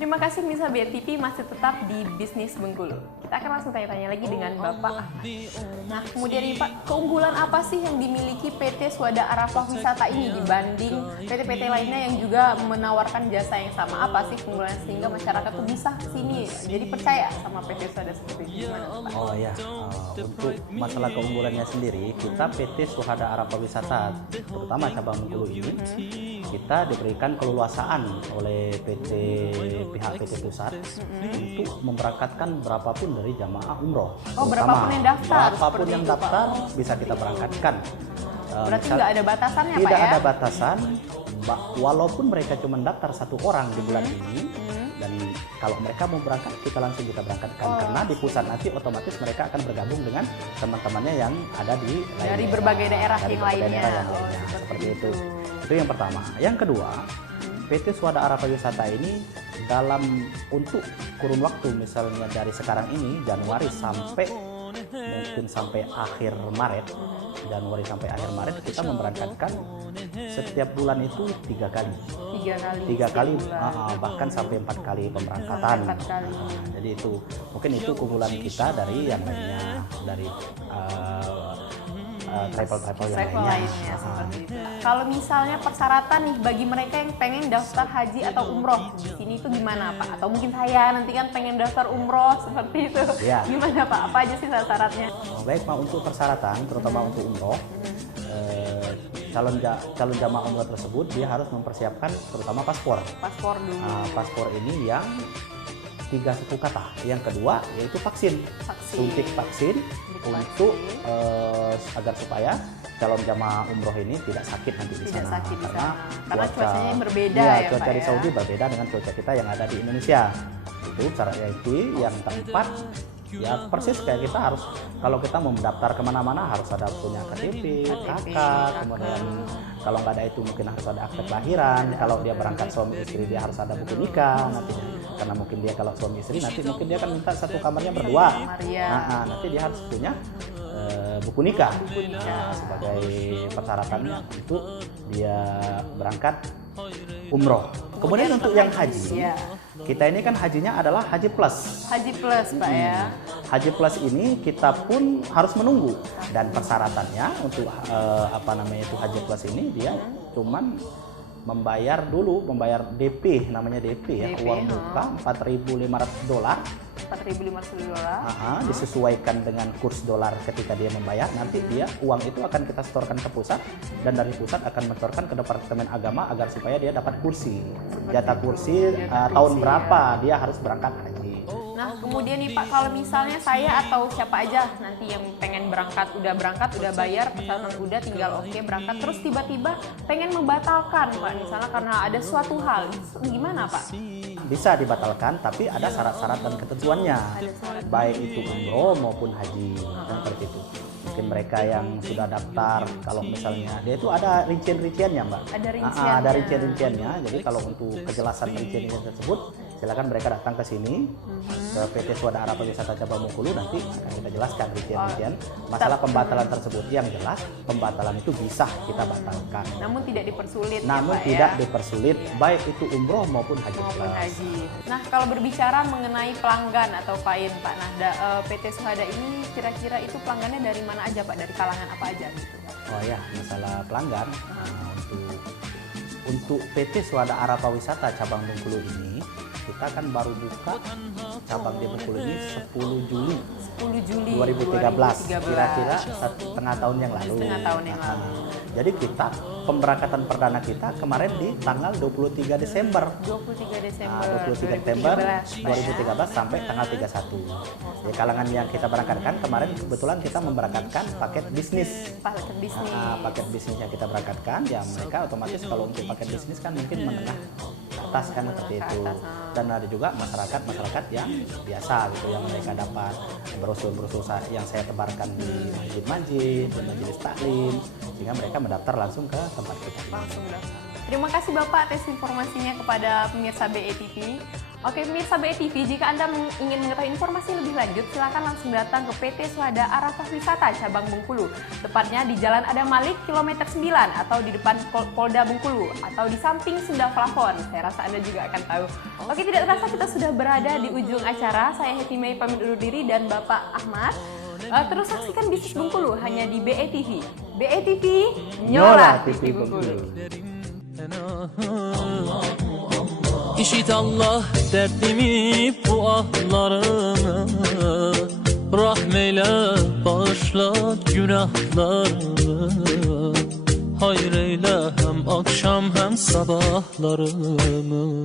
Terima kasih Misa BNTV masih tetap di Bisnis Bengkulu. Kita akan langsung tanya-tanya lagi dengan Bapak Ahmad. Nah, kemudian nih Pak, keunggulan apa sih yang dimiliki PT Swada Arafah Wisata ini dibanding PT-PT lainnya yang juga menawarkan jasa yang sama? Apa sih keunggulan sehingga masyarakat tuh bisa kesini jadi percaya sama PT Swada seperti itu? Gimana Pak? Oh ya, untuk masalah keunggulannya sendiri, kita PT Swada Arafah Wisata, terutama cabang Bengkulu ini, kita diberikan keleluasaan oleh pihak PT Pusat untuk memberangkatkan berapapun dari jamaah umroh. Oh, berapapun yang daftar? Berapapun yang itu, daftar Pak. bisa kita berangkatkan. Berarti nggak ada batasannya Pak ya? Tidak ada batasan, walaupun mereka cuma daftar satu orang di bulan ini, dan kalau mereka mau berangkat, kita langsung kita berangkatkan. Karena di pusat nanti otomatis mereka akan bergabung dengan teman-temannya yang ada di dari berbagai daerah yang lainnya. Seperti itu. Itu yang pertama. Yang kedua, PT Swada Arafah Wisata ini untuk kurun waktu misalnya dari sekarang ini Januari sampai mungkin sampai akhir Maret, Januari sampai akhir Maret kita memberangkatkan setiap bulan itu 3 kali. Tiga kali bahkan sampai 4 kali pemberangkatan. Jadi itu mungkin itu keunggulan kita dari yang lainnya, dari travel yang lainnya. Seperti itu. Kalau misalnya persyaratan nih bagi mereka yang pengen daftar haji atau umroh di sini itu gimana Pak? Atau mungkin saya nanti kan pengen daftar umroh seperti itu. Ya. Gimana Pak? Apa aja sih syaratnya? Baik Pak, untuk persyaratan terutama untuk umroh, calon jamaah umroh tersebut dia harus mempersiapkan terutama paspor. Paspor dulu. Paspor ini yang 3 suku kata. Yang kedua yaitu vaksin. Suntik vaksin untuk agar supaya calon jamaah umroh ini tidak sakit nanti di sana. Karena cuacanya berbeda ya cuaca Pak di Saudi berbeda dengan cuaca kita yang ada di Indonesia. Itu syaratnya itu. Yang keempat, ya persis kayak kita harus, kalau kita mau mendaftar kemana-mana harus ada punya KTP, KK, kemudian kalau nggak ada itu mungkin harus ada akte kelahiran. Kalau dia berangkat suami istri dia harus ada buku nikah nantinya. Karena mungkin dia kalau suami istri nanti mungkin dia akan minta satu kamarnya berdua. Nah, nanti dia harus punya buku nikah. Sebagai persyaratannya untuk dia berangkat umroh. Kemudian untuk yang haji, kita ini kan hajinya adalah haji plus. Haji plus Pak ya. Haji plus ini kita pun harus menunggu, dan persyaratannya untuk haji plus ini dia cuman membayar DP, namanya DP ya, uang muka $4.500. Disesuaikan dengan kurs dolar ketika dia membayar. Nanti uang itu akan kita setorkan ke pusat, dan dari pusat akan menyetorkan ke Departemen Agama agar supaya dia dapat kursi. Jatah kursi tahun berapa dia harus berangkat haji. Nah, kemudian nih Pak, kalau misalnya saya atau siapa aja nanti yang pengen berangkat, udah bayar, pesanan udah tinggal berangkat, terus tiba-tiba pengen membatalkan Pak, misalnya karena ada suatu hal, gimana Pak? Bisa dibatalkan, tapi ada syarat-syarat dan ketentuannya, baik itu umroh maupun haji, seperti itu. Mungkin mereka yang sudah daftar, kalau misalnya dia itu ada rincian-rinciannya Mbak. Ada rincian-rinciannya. Jadi kalau untuk kejelasan rincian tersebut, silakan mereka datang ke sini, ke PT Swada Arafah Wisata Cabang Bengkulu, nanti akan kita jelaskan rincian-rincian masalah pembatalan tersebut. Yang jelas pembatalan itu bisa kita batalkan. Namun tidak dipersulit. Tidak dipersulit, baik itu umroh maupun haji. Nah, kalau berbicara mengenai pelanggan atau klien Pak, nah PT Swada ini kira-kira itu pelanggannya dari mana aja Pak? Dari kalangan apa aja gitu? Oh ya, masalah pelanggan, untuk PT Swada Arafah Wisata Cabang Bengkulu ini, kita kan baru buka cabang di Bengkulu ini 10 Juli 2013, kira-kira setengah tahun yang lalu. Jadi kita pemberangkatan perdana kita kemarin di tanggal 23 Desember 2013 sampai tanggal 31. Ya, kalangan yang kita berangkatkan kemarin kebetulan kita memberangkatkan paket bisnis. Paket bisnis yang kita berangkatkan, ya mereka otomatis kalau untuk paket bisnis kan mungkin menengah ke atas kan seperti itu. Dan ada juga masyarakat yang biasa gitu yang mereka dapat brosur-brosur yang saya tebarkan di masjid-masjid, di majelis taklim, sehingga mereka mendaftar langsung ke tempat kita. Terima kasih Bapak atas informasinya kepada pemirsa BETV. Oke, pemirsa BETV, jika Anda ingin mengetahui informasi lebih lanjut, silakan langsung datang ke PT Swada Arafah Wisata Cabang Bengkulu. Tepatnya di Jalan Adam Malik, kilometer 9, atau di depan Polda Bengkulu, atau di samping Sunda Plafon. Saya rasa Anda juga akan tahu. Oke, tidak terasa kita sudah berada di ujung acara. Saya Happy May pamit undur diri dan Bapak Ahmad. Terus saksikan Bisnis Bengkulu hanya di BETV. BETV, Nyola TV Bengkulu. İşit Allah dertlimi bu ahlarımı, rahmeyle bağışla günahlarımı, hayreyle hem akşam hem sabahlarımı.